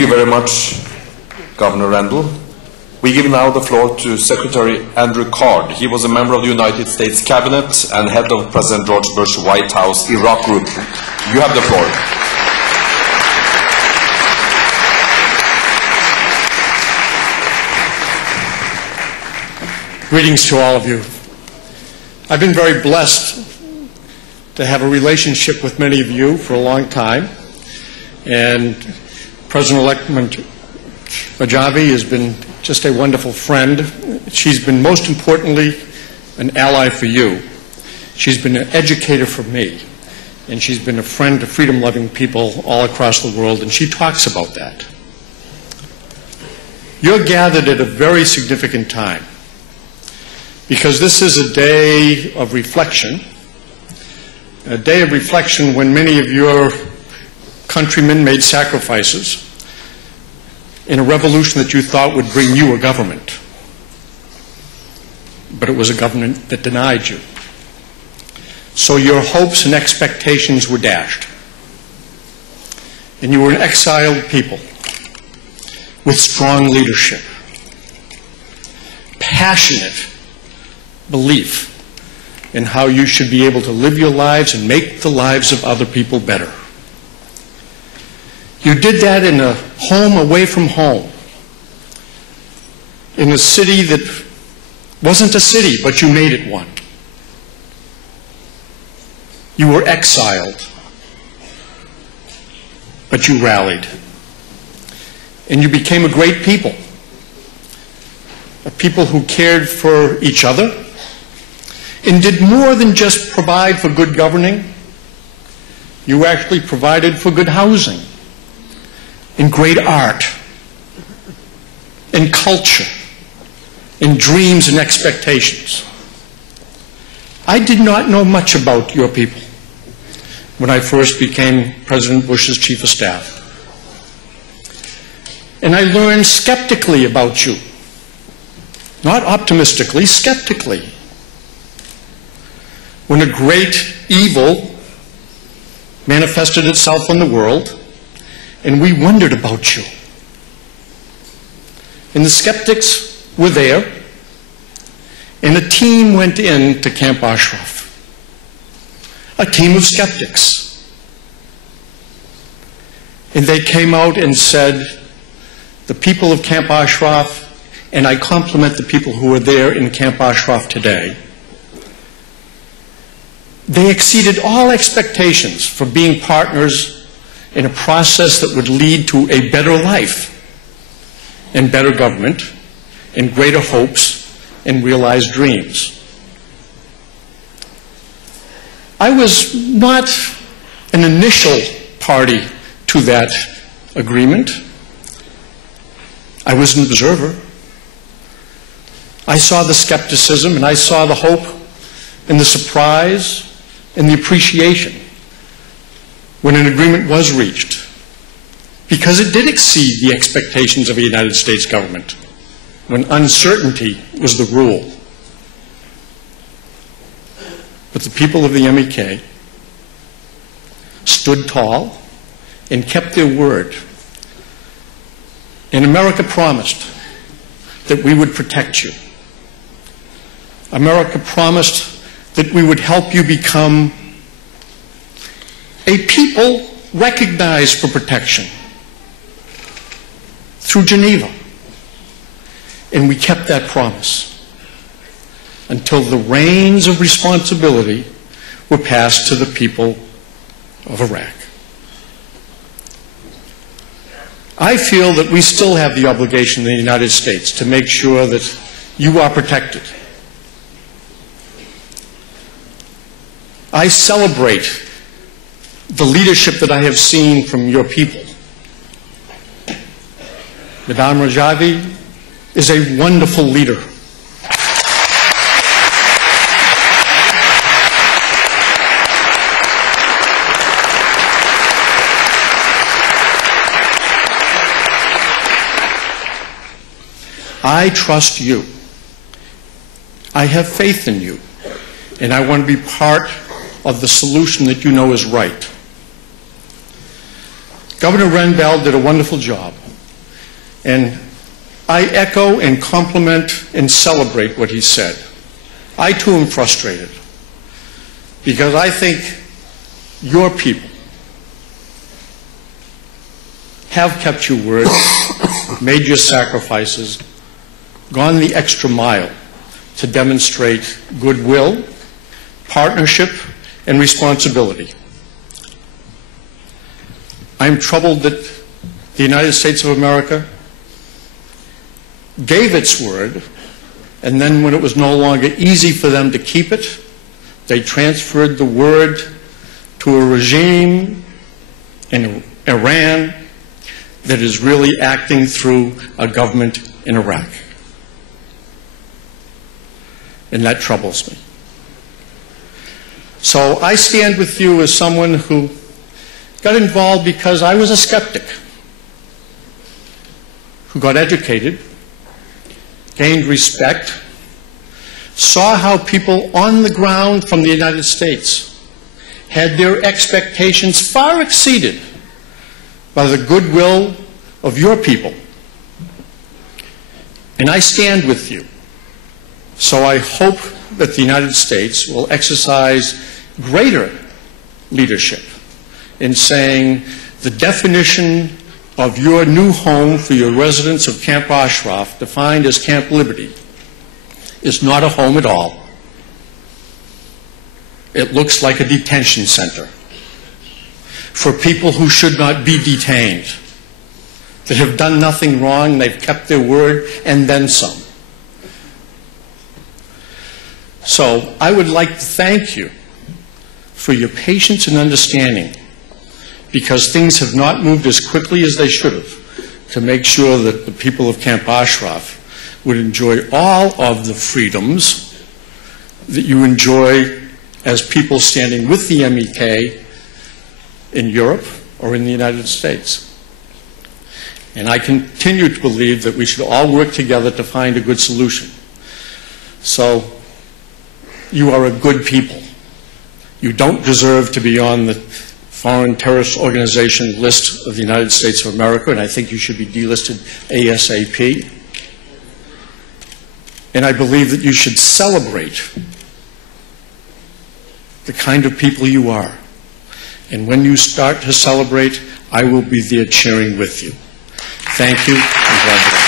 Thank you very much, Governor Randall. We give now the floor to Secretary Endroukard. He was a member of the United States Cabinet and head of President George Bush's White House Iraq Group. You have the floor. Greetings to all of you. I've been very blessed to have a relationship with many of you for a long time, and President-elect Mojave has been just a wonderful friend. She's been, most importantly, an ally for you. She's been an educator for me, and she's been a friend to freedom-loving people all across the world, and she talks about that. You're gathered at a very significant time, because this is a day of reflection when many of your countrymen made sacrifices in a revolution that you thought would bring you a government. But it was a government that denied you. So your hopes and expectations were dashed. And you were an exiled people with strong leadership, passionate belief in how you should be able to live your lives and make the lives of other people better. You did that in a home away from home, in a city that wasn't a city, but you made it one. You were exiled, but you rallied. And you became a great people, a people who cared for each other and did more than just provide for good governing. You actually provided for good housing, and great art, and culture, and dreams and expectations. I did not know much about your people when I first became President Bush's Chief of Staff. And I learned skeptically about you. Not optimistically, skeptically. When a great evil manifested itself in the world, and we wondered about you. And the skeptics were there, and a team went in to Camp Ashraf. A team of skeptics. And they came out and said, the people of Camp Ashraf, and I compliment the people who are there in Camp Ashraf today, they exceeded all expectations for being partners in a process that would lead to a better life and better government and greater hopes and realized dreams. I was not an initial party to that agreement. I was an observer. I saw the skepticism, and I saw the hope and the surprise and the appreciation when an agreement was reached, because it did exceed the expectations of a United States government, when uncertainty was the rule. But the people of the MEK stood tall and kept their word. And America promised that we would protect you. America promised that we would help you become a people recognized for protection through Geneva. And we kept that promise until the reins of responsibility were passed to the people of Iraq. I feel that we still have the obligation in the United States to make sure that you are protected. I celebrate the leadership that I have seen from your people. Madame Mojave is a wonderful leader. I trust you. I have faith in you. And I want to be part of the solution that you know is right. Governor Rendell did a wonderful job And I echo and compliment and celebrate what he said. I too am frustrated because I think your people have kept your word, made your sacrifices, gone the extra mile to demonstrate goodwill, partnership, and responsibility. I'm troubled that the United States of America gave its word, and then when it was no longer easy for them to keep it, they transferred the word to a regime in Iran that is really acting through a government in Iraq. And that troubles me. So I stand with you as someone who got involved because I was a skeptic, who got educated, gained respect, saw how people on the ground from the United States had their expectations far exceeded by the goodwill of your people. And I stand with you. So I hope that the United States will exercise greater leadership in saying the definition of your new home for your residents of Camp Ashraf, defined as Camp Liberty, is not a home at all. It looks like a detention center for people who should not be detained, that have done nothing wrong, they've kept their word, and then some. So I would like to thank you for your patience and understanding, because things have not moved as quickly as they should have to make sure that the people of Camp Ashraf would enjoy all of the freedoms that you enjoy as people standing with the MEK in Europe or in the United States. And I continue to believe that we should all work together to find a good solution. So you are a good people. You don't deserve to be on the Foreign Terrorist Organization list of the United States of America, and I think you should be delisted ASAP. And I believe that you should celebrate the kind of people you are. And when you start to celebrate, I will be there cheering with you. Thank you, and God bless.